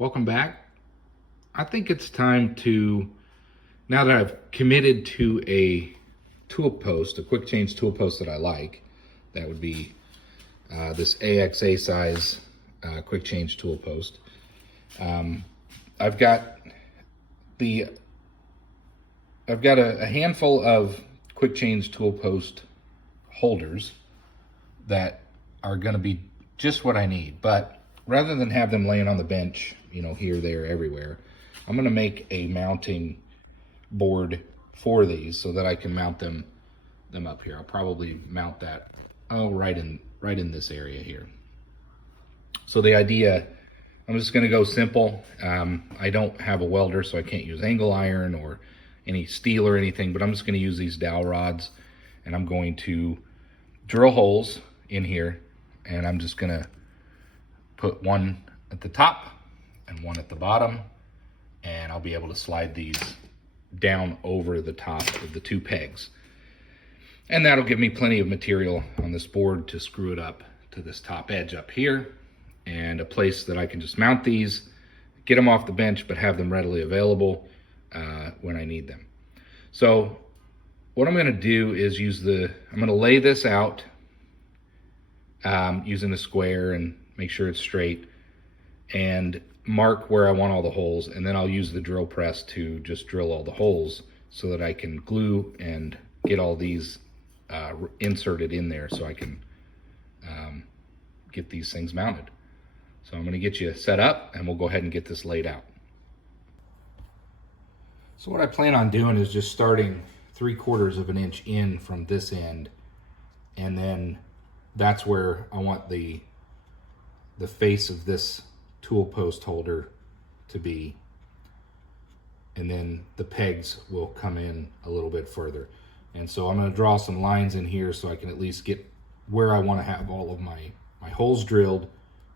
Welcome back. I think it's time to, now that I've committed to a tool post, a quick change tool post that I like, that would be this AXA size quick change tool post. I've got a handful of quick change tool post holders that are going to be just what I need, but rather than have them laying on the bench, you know, here, there, everywhere, I'm going to make a mounting board for these so that I can mount them up here. I'll probably mount that right in this area here. So the idea, I'm just going to go simple. I don't have a welder, so I can't use angle iron or any steel or anything, but I'm just going to use these dowel rods, and I'm going to drill holes in here, and I'm just going to put one at the top and one at the bottom, and I'll be able to slide these down over the top of the two pegs. And that'll give me plenty of material on this board to screw it up to this top edge up here, and a place that I can just mount these, get them off the bench, but have them readily available when I need them. So what I'm gonna do is I'm gonna lay this out using a square and make sure it's straight and mark where I want all the holes, and then I'll use the drill press to just drill all the holes so that I can glue and get all these inserted in there so I can get these things mounted. So I'm going to get you set up and we'll go ahead and get this laid out. So what I plan on doing is just starting 3/4 of an inch in from this end, and then that's where I want the face of this tool post holder to be, and then the pegs will come in a little bit further. And so I'm going to draw some lines in here so I can at least get where I want to have all of my holes drilled,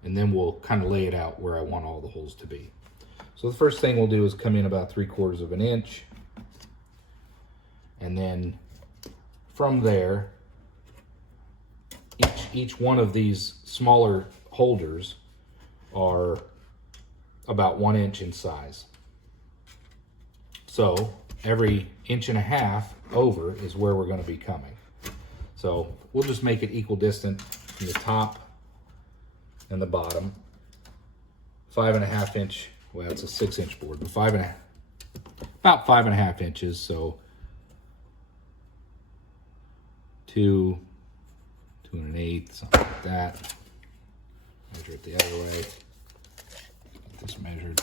and then we'll kind of lay it out where I want all the holes to be. So the first thing we'll do is come in about 3/4 of an inch, and then from there, each one of these smaller holders are about 1 inch in size. So every 1.5 inches over is where we're going to be coming. So we'll just make it equal distant from the top and the bottom. 5.5 inch, well, it's a 6-inch board, but about 5.5 inches. So 2 1/8, something like that. Measure it the other way. Get this measured.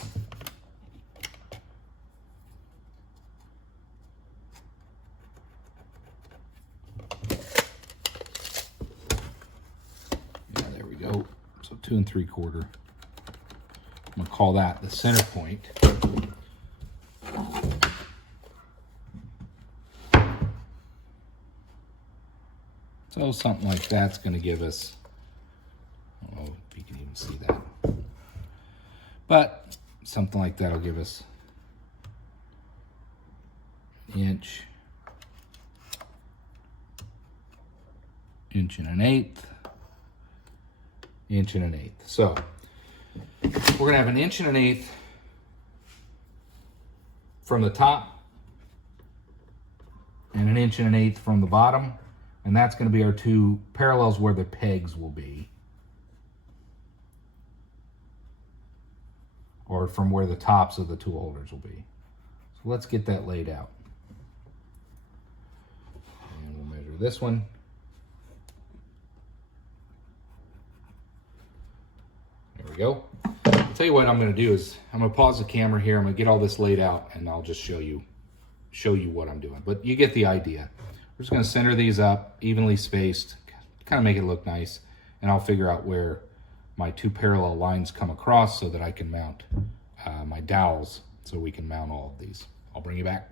Yeah, there we go. So 2 3/4. I'm gonna call that the center point. So something like that's going to give us, I don't know if you can even see that, but something like that will give us 1 1.125 1.125. So we're going to have 1.125 inches from the top and 1.125 inches from the bottom. And that's going to be our two parallels where the pegs will be, or from where the tops of the tool holders will be. So let's get that laid out. And we'll measure this one. There we go. I'll tell you what I'm going to do is I'm going to pause the camera here. I'm going to get all this laid out, and I'll just show you what I'm doing. But you get the idea. We're just going to center these up, evenly spaced, kind of make it look nice, and I'll figure out where my two parallel lines come across so that I can mount my dowels, so we can mount all of these. I'll bring you back.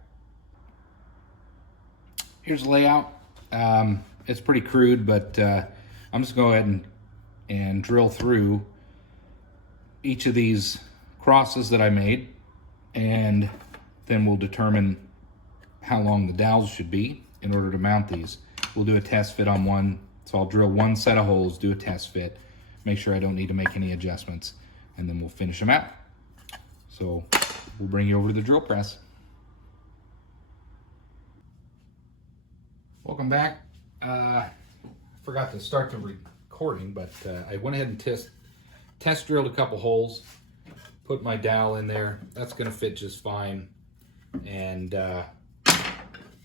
Here's the layout. It's pretty crude, but I'm just going to go ahead and drill through each of these crosses that I made, and then we'll determine how long the dowels should be in order to mount these. We'll do a test fit on one. So I'll drill one set of holes, do a test fit, make sure I don't need to make any adjustments, and then we'll finish them out. So we'll bring you over to the drill press. Welcome back. Forgot to start the recording, but I went ahead and test drilled a couple holes, put my dowel in there. That's going to fit just fine, and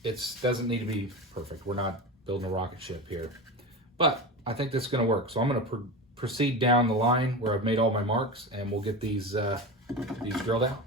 it doesn't need to be perfect. We're not building a rocket ship here, but I think this is going to work. So I'm going to proceed down the line where I've made all my marks, and we'll get these drilled out.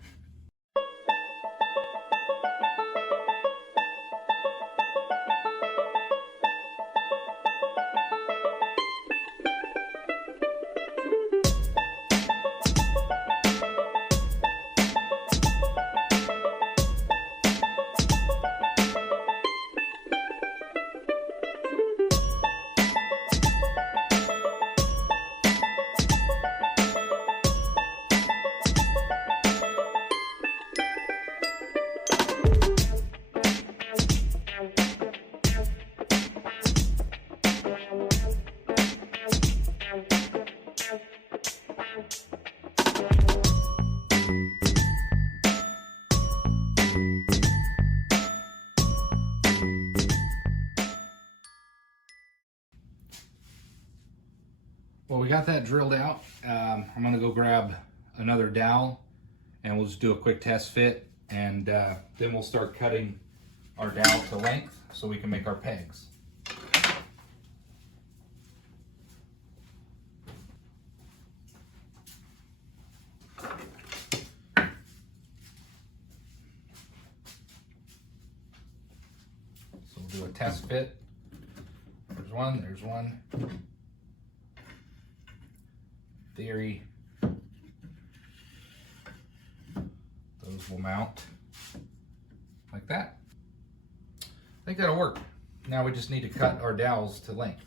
Well, we got that drilled out. I'm gonna go grab another dowel and we'll just do a quick test fit, and then we'll start cutting our dowel to length so we can make our pegs. So we'll do a test fit. There's one. Theory. Those will mount like that. I think that'll work. Now we just need to cut our dowels to length.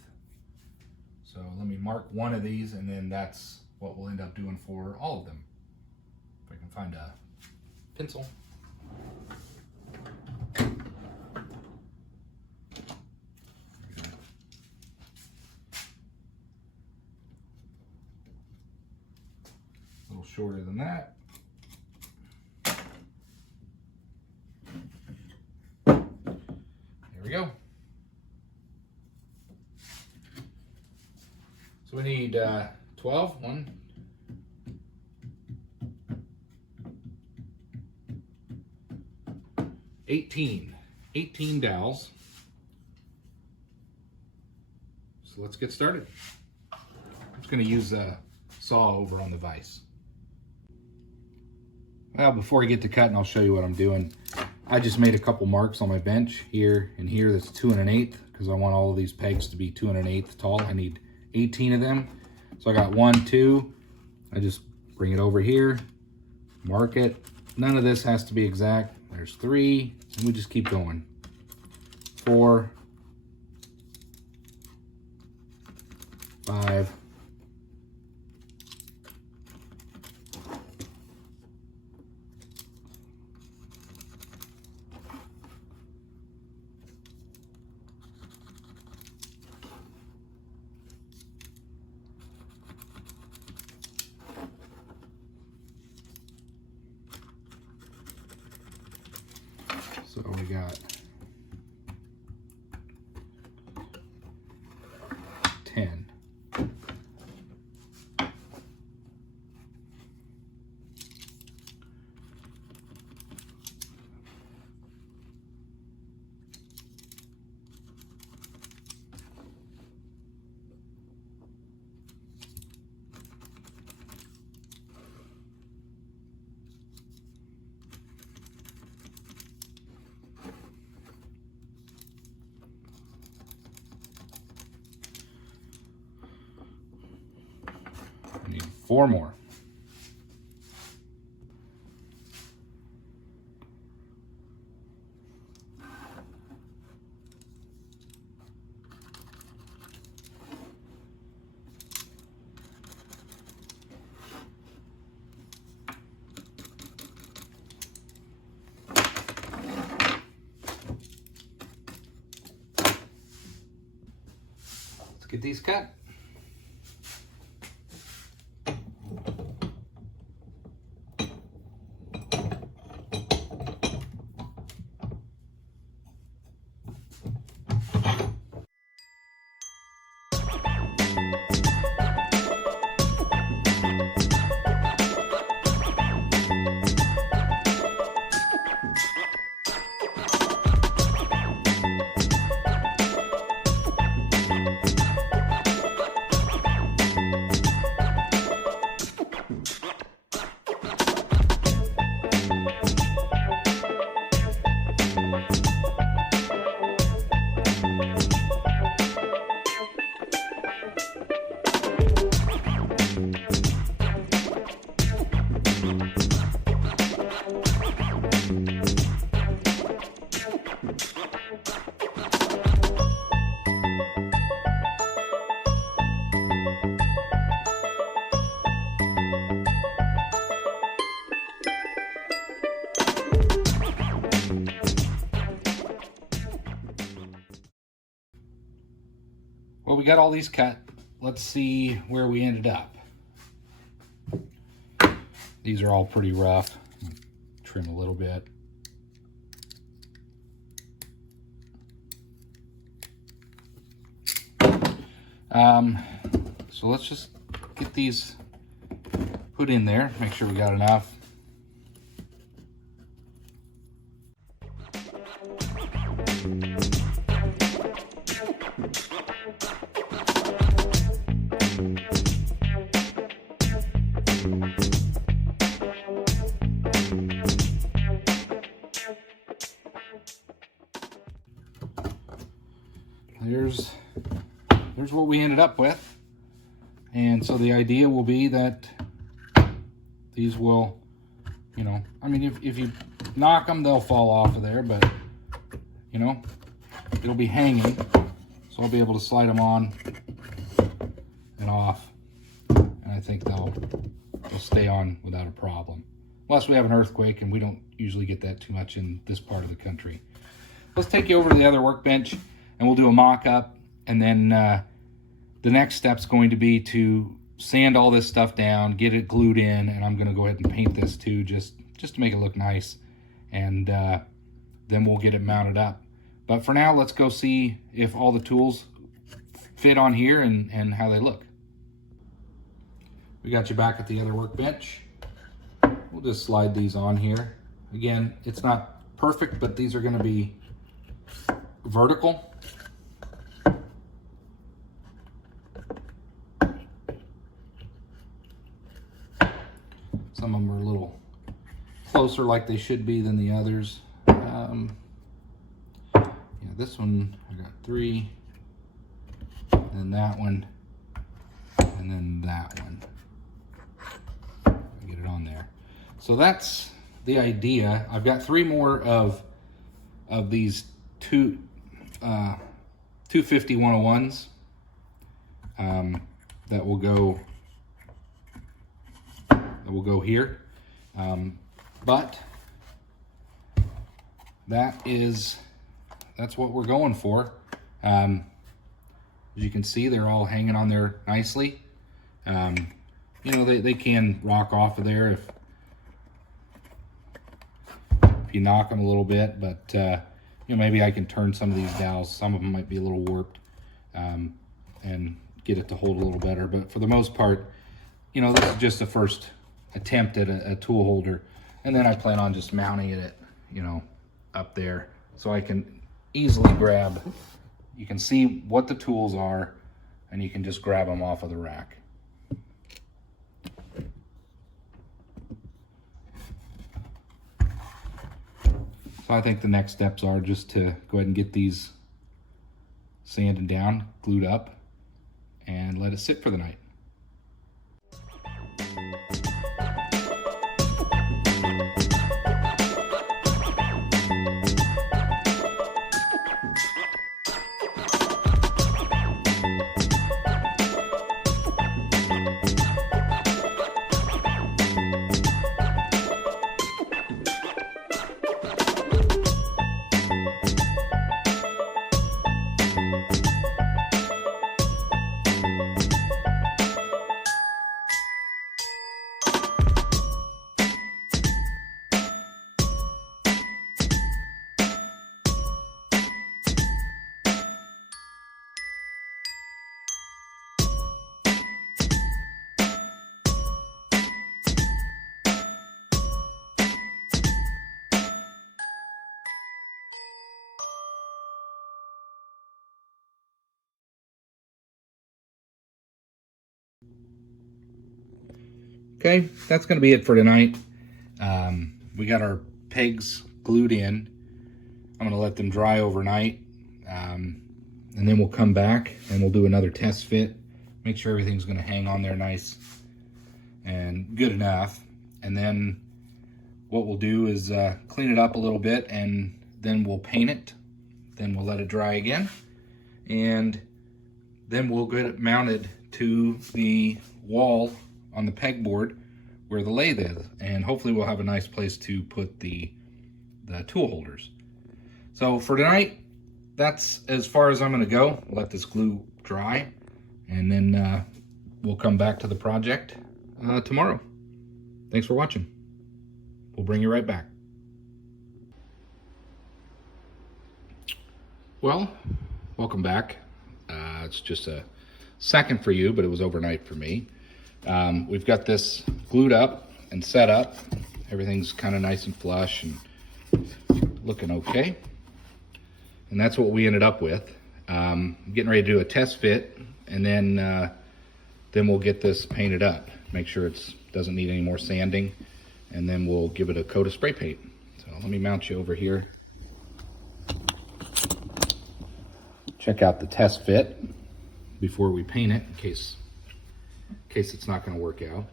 So let me mark one of these, and then that's what we'll end up doing for all of them. If I can find a pencil. Shorter than that. There we go. So we need 12, 18 dowels. So let's get started. I'm just going to use a saw over on the vise. Well, before I get to cutting, I'll show you what I'm doing. I just made a couple marks on my bench here and here. That's 2 1/8 because I want all of these pegs to be 2 1/8 tall. I need 18 of them. So I got 1, 2. I just bring it over here, mark it. None of this has to be exact. There's 3, and we just keep going. 4, 5, 'So we got 10. I need 4 more. Let's get these cut. we got all these cut. Let's see where we ended up. These are all pretty rough. Trim a little bit. So let's just get these put in there, make sure we got enough. There's what we ended up with. And so the idea will be that these will, you know, I mean, if you knock them, they'll fall off of there, but, you know, it'll be hanging. So I'll be able to slide them on and off. And I think they'll stay on without a problem. Unless we have an earthquake, and we don't usually get that too much in this part of the country. Let's take you over to the other workbench, and we'll do a mock-up. And then the next step's going to be to sand all this stuff down, get it glued in, and I'm going to go ahead and paint this too, just to make it look nice. And then we'll get it mounted up. But for now, let's go see if all the tools fit on here and how they look. We got you back at the other workbench. We'll just slide these on here. Again, it's not perfect, but these are going to be vertical. Some of them are a little closer like they should be than the others. Yeah, this one, I got 3, and that one, and then that one. Get it on there. So that's the idea. I've got 3 more of these 250 101s that will go here. But that's what we're going for. As you can see, they're all hanging on there nicely. You know, they can rock off of there if you knock them a little bit, but you know, maybe I can turn some of these dowels. Some of them might be a little warped, and get it to hold a little better. But for the most part, you know, this is just the first attempt at a tool holder, and then I plan on just mounting it, you know, up there so I can easily grab. You can see what the tools are, and you can just grab them off of the rack. So I think the next steps are just to go ahead and get these sanded down, glued up, and let it sit for the night. Okay, that's going to be it for tonight. We got our pegs glued in. I'm going to let them dry overnight, and then we'll come back and we'll do another test fit. Make sure everything's going to hang on there nice and good enough. And then what we'll do is clean it up a little bit, and then we'll paint it. Then we'll let it dry again, and then we'll get it mounted to the wall on the pegboard where the lathe is, and hopefully we'll have a nice place to put the tool holders. So for tonight, that's as far as I'm going to go. Let this glue dry, and then we'll come back to the project tomorrow. Thanks for watching. We'll bring you right back. Well, welcome back. It's just a second for you, but it was overnight for me. We've got this glued up and set up. Everything's kind of nice and flush and looking okay. And that's what we ended up with. Getting ready to do a test fit, and then we'll get this painted up. Make sure it doesn't need any more sanding, and then we'll give it a coat of spray paint. So let me mount you over here. Check out the test fit before we paint it, in case it's not going to work out.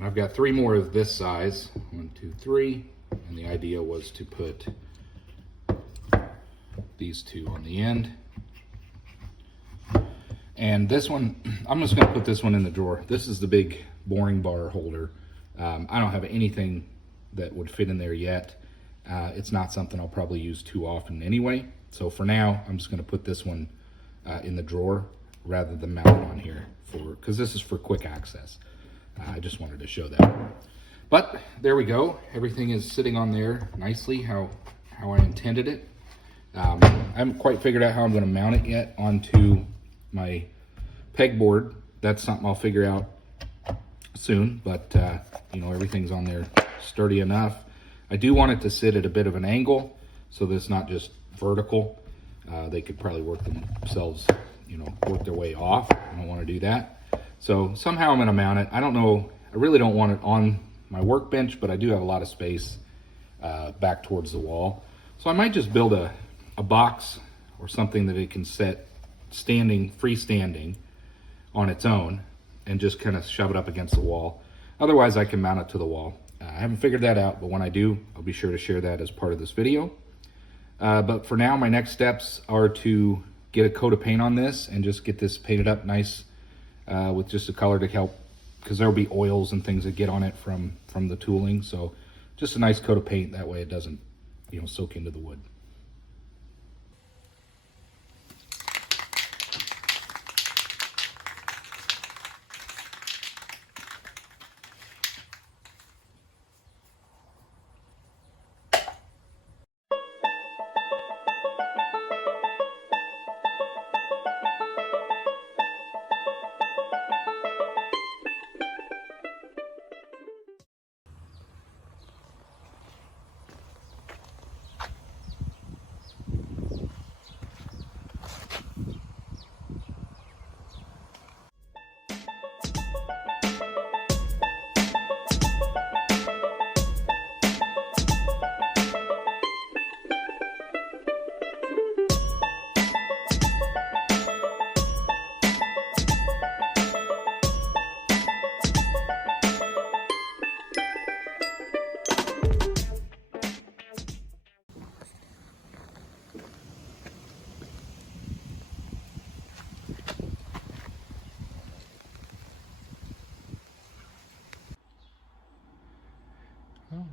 I've got 3 more of this size, 1, 2, 3, and the idea was to put these 2 on the end. And this one, I'm just going to put this one in the drawer. This is the big boring bar holder. I don't have anything that would fit in there yet. It's not something I'll probably use too often anyway. So for now, I'm just going to put this one in the drawer rather than mount it on here, because this is for quick access. I just wanted to show that. But there we go. Everything is sitting on there nicely how I intended it. I haven't quite figured out how I'm going to mount it yet onto my pegboard. That's something I'll figure out soon, but you know, everything's on there sturdy enough. I do want it to sit at a bit of an angle so that it's not just vertical. They could probably work themselves, you know, work their way off. I don't want to do that. So somehow I'm going to mount it. I don't know, I really don't want it on my workbench, but I do have a lot of space back towards the wall. So I might just build a box or something that it can set freestanding on its own, and just kind of shove it up against the wall. Otherwise I can mount it to the wall. I haven't figured that out, but when I do, I'll be sure to share that as part of this video. But for now, my next steps are to get a coat of paint on this and just get this painted up nice with just a color to help, because there'll be oils and things that get on it from the tooling. So just a nice coat of paint, that way it doesn't, you know, soak into the wood.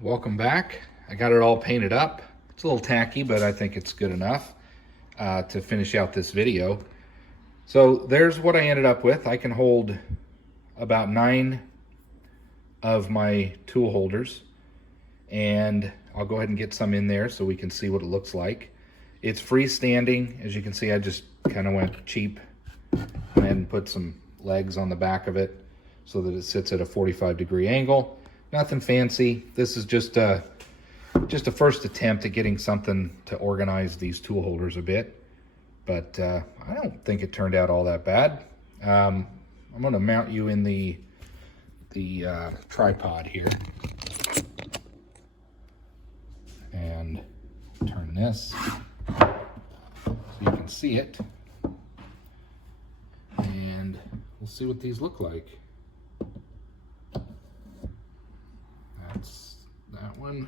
Welcome back. I got it all painted up. It's a little tacky, but I think it's good enough to finish out this video. So there's what I ended up with. I can hold about 9 of my tool holders, and I'll go ahead and get some in there so we can see what it looks like. It's freestanding. As you can see, I just kind of went cheap and put some legs on the back of it so that it sits at a 45-degree angle. Nothing fancy. This is just a first attempt at getting something to organize these tool holders a bit, but I don't think it turned out all that bad. I'm going to mount you in the tripod here and turn this so you can see it, and we'll see what these look like. That's that one.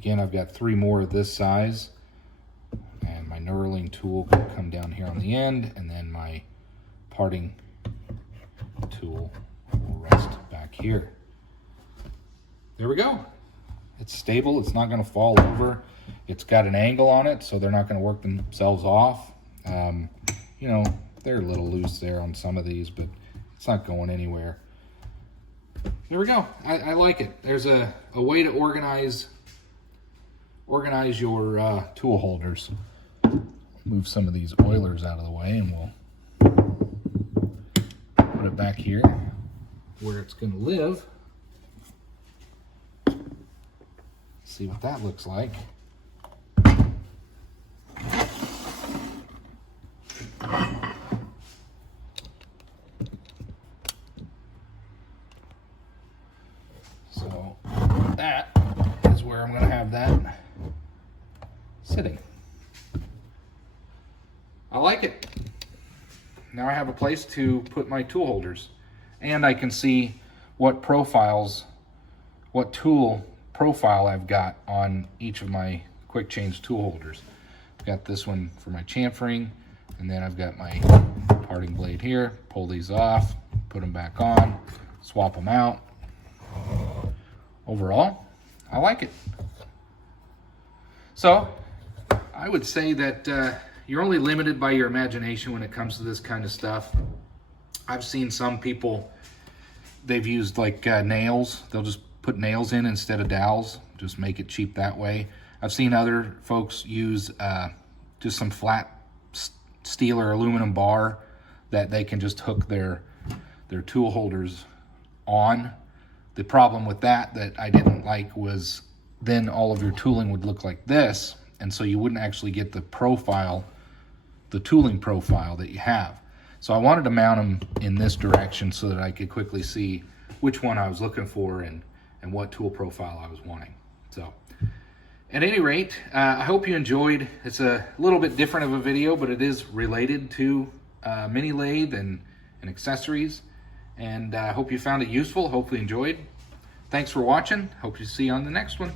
Again, I've got 3 more of this size, and my knurling tool can come down here on the end, and then my parting tool will rest back here. There we go. It's stable, it's not gonna fall over. It's got an angle on it, so they're not gonna work themselves off. You know, they're a little loose there on some of these, but it's not going anywhere. There we go. I like it. There's a way to organize your tool holders. Move some of these oilers out of the way, and we'll put it back here where it's going to live. See what that looks like. So that is where I'm going to have that sitting. I like it. Now I have a place to put my tool holders, and I can see what profiles, what tool profile I've got on each of my quick change tool holders. I've got this one for my chamfering, and then I've got my parting blade here. Pull these off, put them back on, swap them out. Overall, I like it. So I would say that you're only limited by your imagination when it comes to this kind of stuff. I've seen some people, they've used like nails. They'll just put nails in instead of dowels, just make it cheap that way. I've seen other folks use just some flat steel or aluminum bar that they can just hook their tool holders on. The problem with that I didn't like was then all of your tooling would look like this, and so you wouldn't actually get the profile, the tooling profile that you have. So I wanted to mount them in this direction so that I could quickly see which one I was looking for and what tool profile I was wanting. So at any rate, I hope you enjoyed. It's a little bit different of a video, but it is related to mini lathe and accessories. And I hope you found it useful, hopefully enjoyed. Thanks for watching. Hope to see you on the next one.